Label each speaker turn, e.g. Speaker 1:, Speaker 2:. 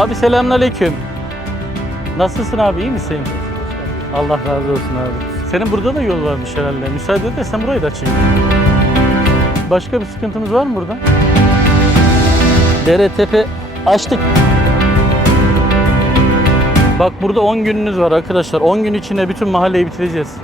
Speaker 1: Abi selamünaleyküm. Nasılsın abi iyi misin? Allah razı olsun abi. Senin burada da yol varmış herhalde. Müsaade edersen burayı da açayım. Başka bir sıkıntımız var mı burada? Dere tepe açtık. Bak burada 10 gününüz var arkadaşlar. 10 gün içinde bütün mahalleyi bitireceğiz.